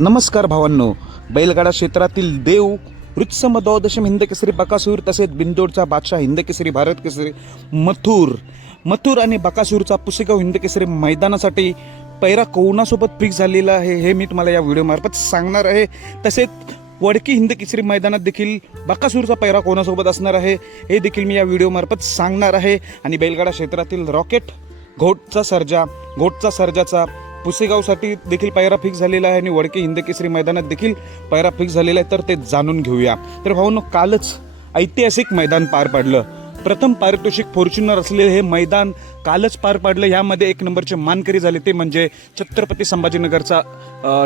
नमस्कार भावांनो. बैलगाडा क्षेत्रातील देव वृत्सम द्वादशम हिंद केसरी बकासूर तसेच बिंदोडचा बादशाह हिंद केसरी भारत केसरी मथुर मथुर आणि बकासूरचा पुसेगाव हिंद केसरी मैदानासाठी पैरा कोणासोबत पिक झालेला आहे हे मी तुम्हाला या व्हिडिओमार्फत सांगणार आहे. तसेच वडकी हिंद केसरी मैदानात देखील बकासूरचा पैरा कोणासोबत असणार आहे हे देखील मी या व्हिडिओमार्फत सांगणार आहे. आणि बैलगाडा क्षेत्रातील रॉकेट घोटचा सर्जा घोटचा सर्जाचा पुसेगावसाठी देखील पायरा फिक्स झालेला आहे आणि वडके हिंदकेसरी मैदानात देखील पायरा फिक्स झालेला आहे. तर ते जाणून घेऊया. तर भाऊनो कालच ऐतिहासिक मैदान पार पाडलं. प्रथम पारितोषिक फॉर्च्युनर असलेले हे मैदान कालच पार पाडलं. यामध्ये एक नंबरचे मानकरी झाले ते म्हणजे छत्रपती संभाजीनगरचा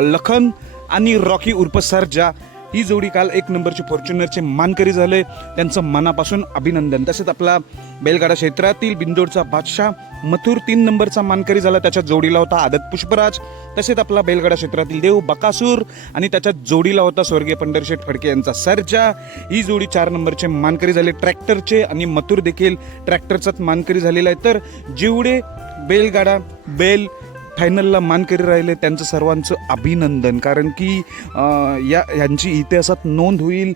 लखन आणि रॉकी उर्फ सर्जा. ही जोडी काल एक नंबरची फॉर्च्युनरचे मानकरी झाले. त्यांचं मनापासून अभिनंदन. तसेच आपला बैलगाडा क्षेत्रातील बिंदोडचा बादशाह मथुर तीन नंबरचा मानकरी झाला. त्याच्या जोडीला होता आदत पुष्पराज. तसेच आपला बैलगाडा क्षेत्रातील देव बकासूर आणि त्याच्या जोडीला होता स्वर्गीय पंढरशेठ फडके यांचा सर्जा. ही जोडी चार नंबरचे मानकरी झाले. ट्रॅक्टरचे आणि मथुर देखील ट्रॅक्टरचाच मानकरी झालेला आहे. तर जेवढे बैलगाडा बैल फायनलला मानकरी राहिले त्यांचं सर्वांचं अभिनंदन. कारण की या यांची इतिहासात नोंद होईल.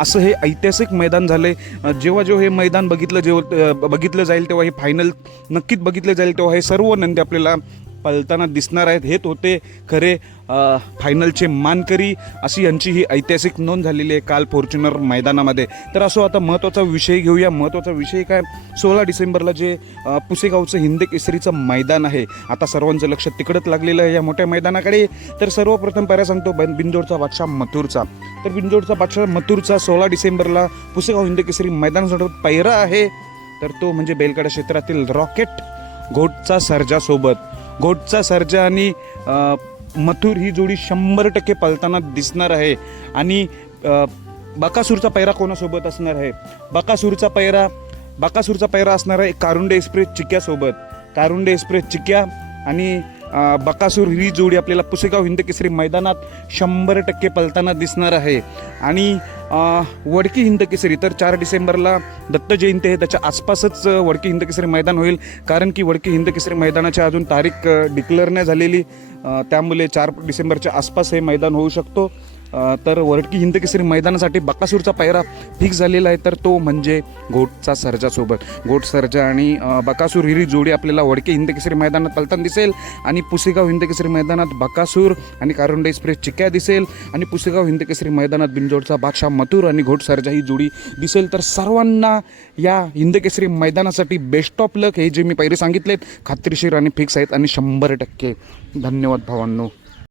असं हे ऐतिहासिक मैदान झाले जेव्हा जेव्हा हे मैदान बघितलं जेव्हा बघितलं जाईल तेव्हा हे फायनल नक्कीच बघितलं जाईल तेव्हा हे सर्व नंदी आपल्याला पळताना दिसणार आहेत. हेच होते खरे फायनलचे मानकरी अशी यांची ही ऐतिहासिक नोंद झालेली आहे काल फॉर्च्युनर मैदानामध्ये. तर असो आता महत्त्वाचा विषय घेऊया. महत्त्वाचा विषय काय? सोळा डिसेंबरला जे पुसेगावचं हिंद केसरीचं मैदान आहे. आता सर्वांचं लक्ष तिकडंच लागलेलं आहे या मोठ्या मैदानाकडे. तर सर्वप्रथम पायऱ्या सांगतो बिंजोडचा बादशाह मथुरचा. तर बिंजोडचा बादशाह मथुरचा सोळा डिसेंबरला पुसेगाव हिंद केसरी मैदानासोबत पैरा आहे. तर तो म्हणजे बेलगाडा क्षेत्रातील रॉकेट घोटचा सर्जासोबत. घोटचा सर्जा आणि मथुर ही जोडी शंभर टक्के पळताना दिसणार आहे. आणि बकासूरचा पैरा कोणासोबत असणार आहे? बकासूरचा पैरा बकासूरचा पैरा असणार आहे कारुंडे एक्सप्रेस चिक्यासोबत. कारुंडे एक्सप्रेस चिक्या आणि बकासूर ही जोडी आपल्याला पुसेगाव हिंदकेसरी मैदानात शंभर टक्के पलताना दिसणार आहे. आणि वडकी हिंदकेसरी तर चार डिसेंबरला दत्त जयंती आहे. त्याच्या आसपासच वडकी हिंदकेसरी मैदान होईल. कारण की वडकी हिंदकेसरी मैदानाची अजून तारीख डिक्लेअर नाही झालेली. त्यामुळे चार डिसेंबरच्या आसपास हे मैदान होऊ शकतो. तर वडकी हिंद केसरी मैदानासाठी बकासूरचा पायरा फिक्स झालेला आहे. तर तो म्हणजे घोटचा सर्जासोबत घोट सर्जा आणि बकासूर ही जोडी आपल्याला वडके हिंद केसरी मैदानात पलताना दिसेल आणि पुसेगाव हिंद केसरी मैदानात बकासूर आणि कारुंडे एक्सप्रेस चिक्या दिसेल आणि पुसेगाव हिंद केसरी मैदानात बिंजोडचा बादशाह मथुर आणि घोट सर्जा ही जोडी दिसेल. तर सर्वांना या हिंद केसरी मैदानासाठी बेस्ट ऑफ लक हे जे मी पहिले सांगितलेत खात्रीशीर आणि फिक्स आहेत आणि शंभर टक्के. धन्यवाद भावांनो.